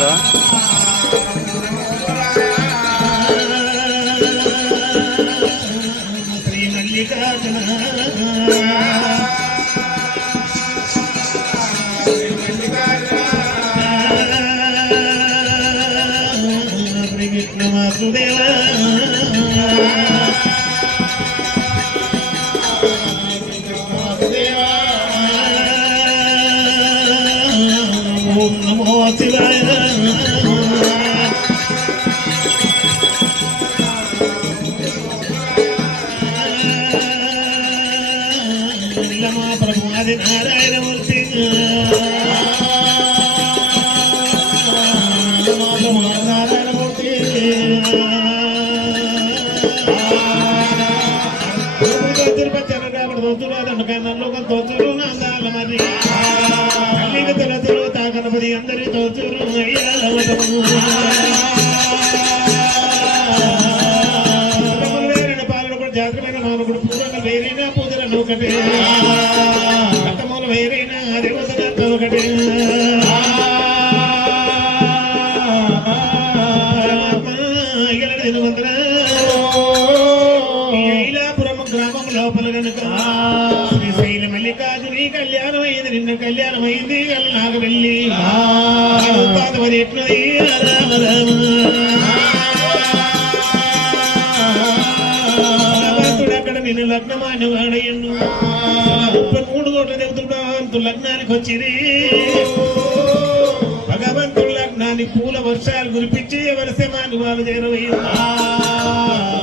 కదా నిలమా ప్రభు ఆది నారాయణ మూర్తి ఈలాపురం గ్రామం లోపల గనుక. శ్రీశైల మల్లికార్జుని కళ్యాణం అయింది నిన్న కళ్యాణం అయింది నాకు వెళ్ళి. మరి ఎట్లుంది రామ భగవంతుడు అక్కడ నిన్ను లగ్నమాని వాడయ్యను ముప్పై మూడు కోట్ల దేవతలు భగవంతుడు లగ్నానికి వచ్చింది భగవంతుడు లగ్నాన్ని పూల వర్షాలు కురిపించి ఎవరి శమాన్ని వాళ్ళు చేరవయ్య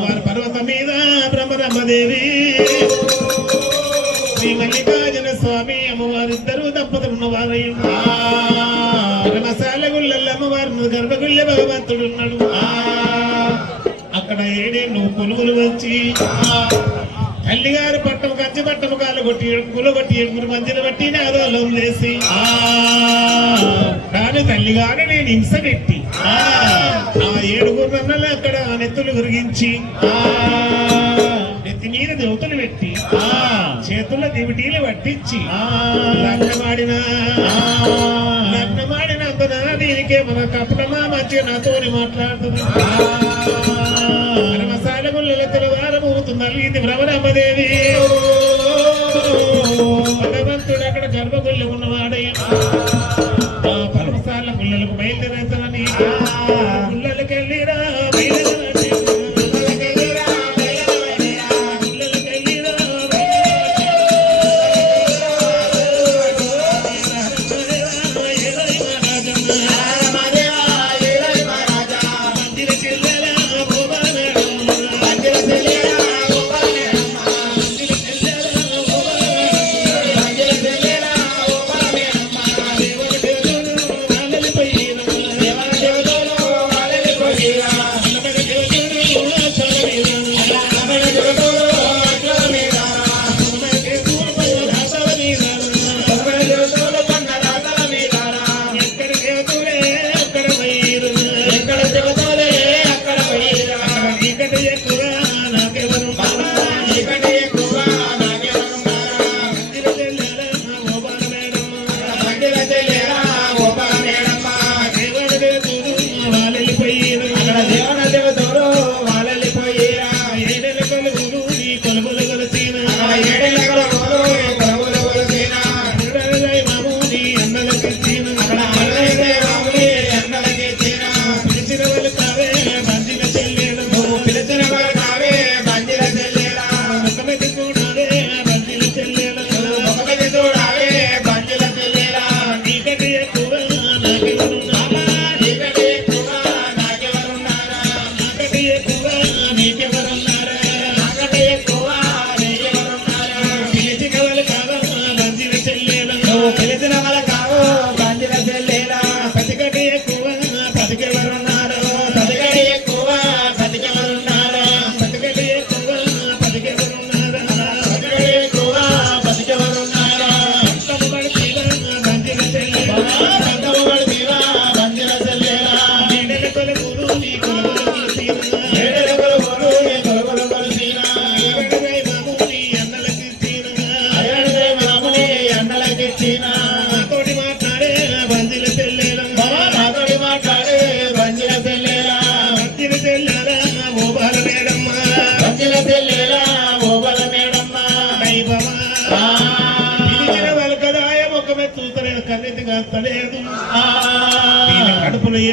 వారి పర్వతం మీద బ్రహ్మరమ్మదేవి శ్రీ మల్లికార్జున స్వామి అమ్మవారిద్దరూ దంపతులున్న వారయ్య. మసాల గుళ్ళల్లో అమ్మవారి గర్భగుళ్ళ భగవంతుడు ఉన్నాడు అక్కడ ఏడేళ్ళు కొలువులు వచ్చి అల్లిగారు పట్టం కంచి పట్టము కాళ్ళు కొట్టి కుల కొట్టి ఏడుగురు మధ్యలో బట్టి నాదోళం లేసి కానీ తల్లిగారు నేను హింస పెట్టి. ఆ ఏడుగురు నన్నలు అక్కడ నెత్తులు గురిగించి. నెత్తి మీద దేవతలు పెట్టి. చేతుల్లో దివిటీలు పట్టించి. లగ్నమాడిన లగ్నమాడినందున దీనికే మన కపటమా మధ్య నాతోని మాట్లాడుతున్నా నలిగింది ఊరుతుంది భ్రమరామదేవి. భగవంతుడు అక్కడ గర్భగుళ్ళు ఉన్నవాడయ్య. ఆ గుళ్ళలకు బయలుదేరేతనని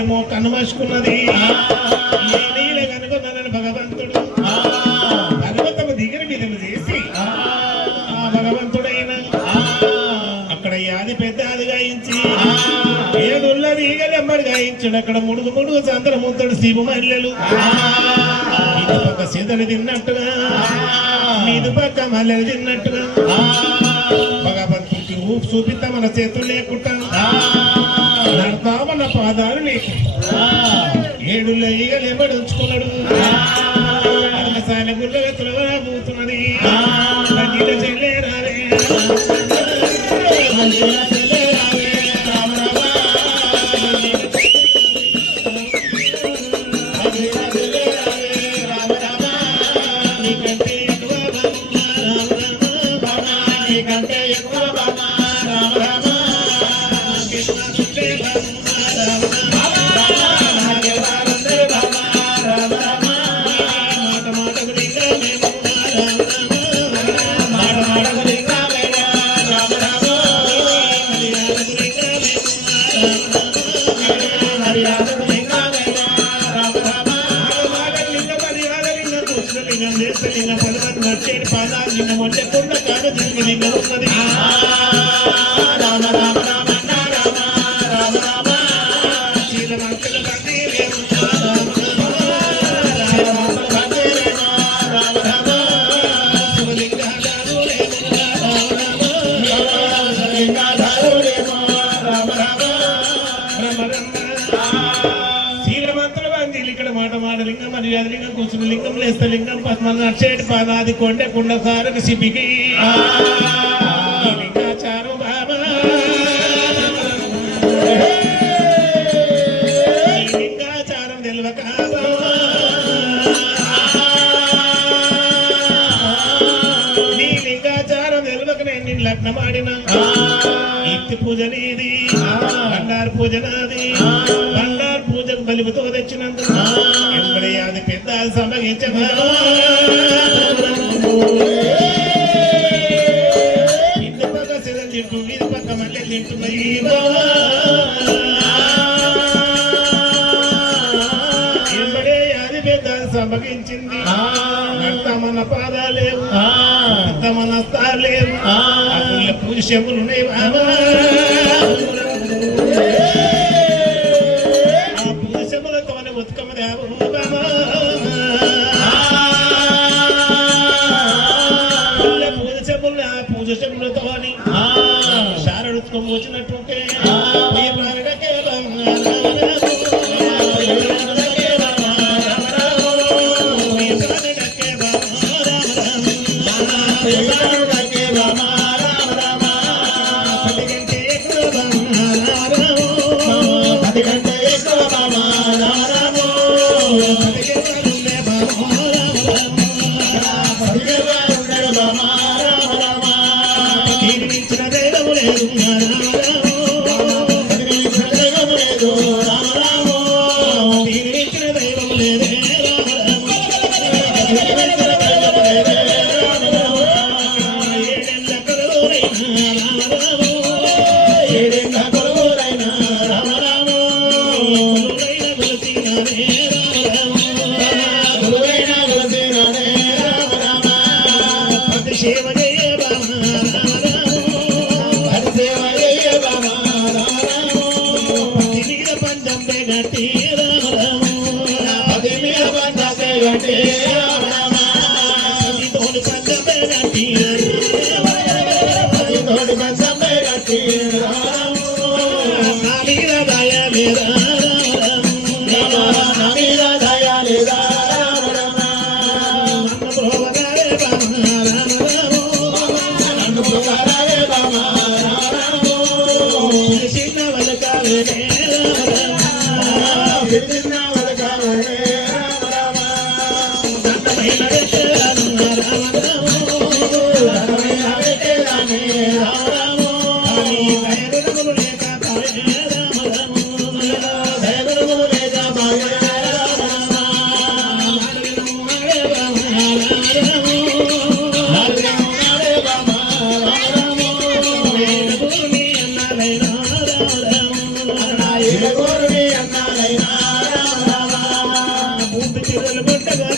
ఏమో కన్ను మసుకున్నది ఏ భగవంతుడు. భగవంతము దిగిన మీద చేసి ఆ భగవంతుడైన అక్కడ యాది పెద్ద అది గాయించి ఏదుల్ల వీగలెమ్మడి గాయించాడు. అక్కడ ముడుగు ముడుగు చంద్ర ముద్దడు శివు మల్లెలు. ఇటు పక్క సిదలు తిన్నట్టుగా మీదు పక్క మల్లెలు తిన్నట్టుగా భగవంతుడికి ఊపు చూపిస్తా మన చేతులు లేకుండా నడతా మన పాదాలు లేకు ఏడు ఈగలు ఎంబడి ఉంచుకున్నాడు. పద్మ నచ్చేటి పాదాది కొండ కుండ సారకు సిపికి. ఈ లింగాచారం నీ లింగాచారం నిన్ను లగ్నమాడిన పూజ నీది బండారు పూజ నాది బండారు పూజకు బలిపుతో తెచ్చినందుకు. ఎంబడి అది పెద్ద సమగించగా ఇంటి పక్క సిద్ధం తింటుంది ఇది పక్క మళ్ళీ తింటున్నాయి ఎంబడే అది పెద్ద సమగించింది నర్తమన పాదాలేవు నర్తమన స్థాలేవు పురుషములు ఉన్నాయి रे చిన్న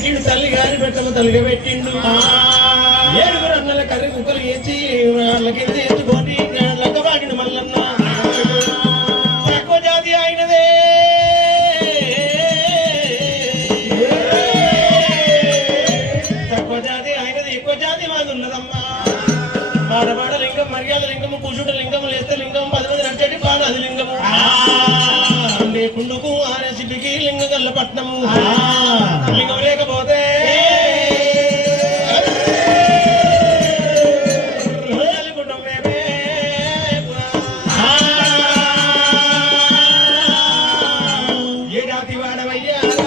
పెట్టిండు తల్లి గారి పెట్టమ్మ తల్లిగా పెట్టిండు. Yeah.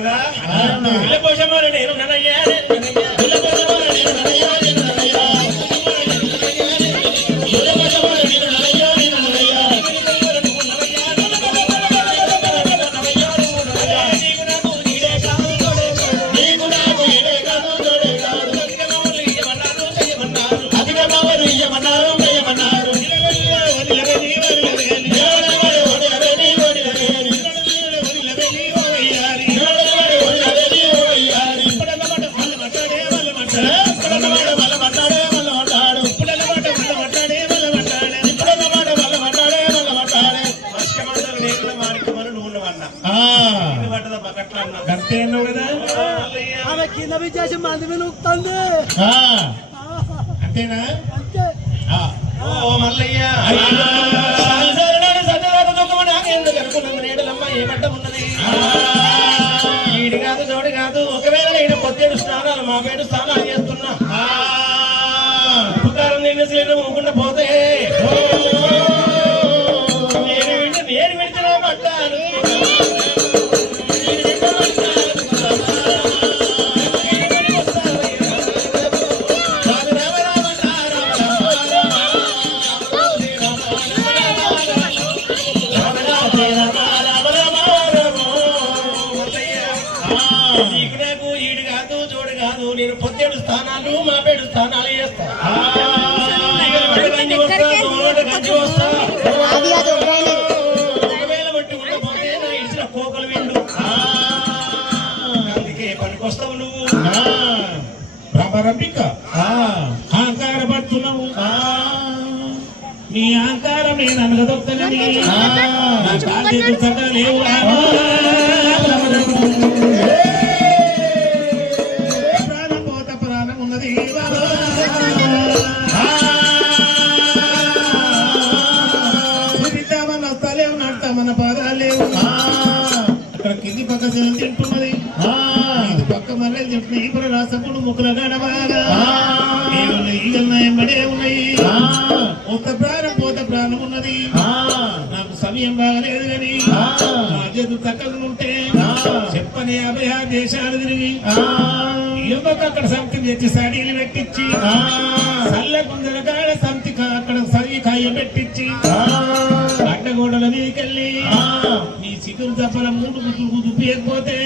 కదా? పోషమ్మ నేను Ah. ఎక్కడికి వస్తావు నువ్వు భ్రమరంపిక అహంకార పడుతున్నావు నీ అహంకారం నేను అనగదొక్తానని నా కాళ్ళు సదా లేవు ప్రాణం పోత ప్రాణం ఉన్నది తింటామని వస్తా లేవు నడతామన్న పదాలు లేవు అక్కడ కింది పక్క తింటూ సప్పుడు ముగ్గుల గడవాలా ఈగలు ఎంబడే ఉన్నాయి ఒక ప్రాణం పోత ప్రాణం ఉన్నది. నాకు సమయం బాగలేదు కానీ బాధ్యత తగ్గనుంటే చెప్పని యాభై ఆ దేశాలు తిరిగి యువకు అక్కడ సంతి తెచ్చి సడీలు పెట్టించి చల్ల గుంజల కాడ సంతి అక్కడ సరి కాయ పెట్టించి అడ్డగోడల మీదకెళ్ళి నీ చిగురు దప్పల మూడు గుద్దులు గుద్దు పేకపోతే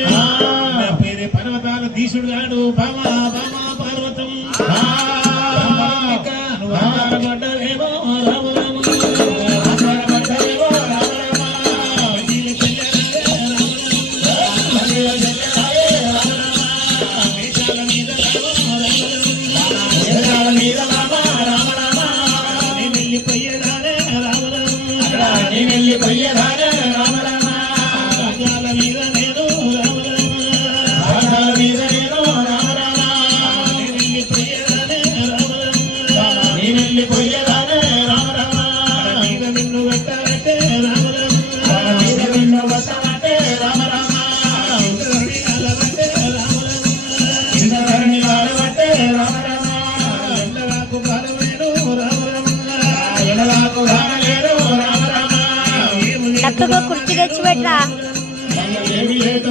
దీసుడు గాడు బామా బామా ఏమి లేదు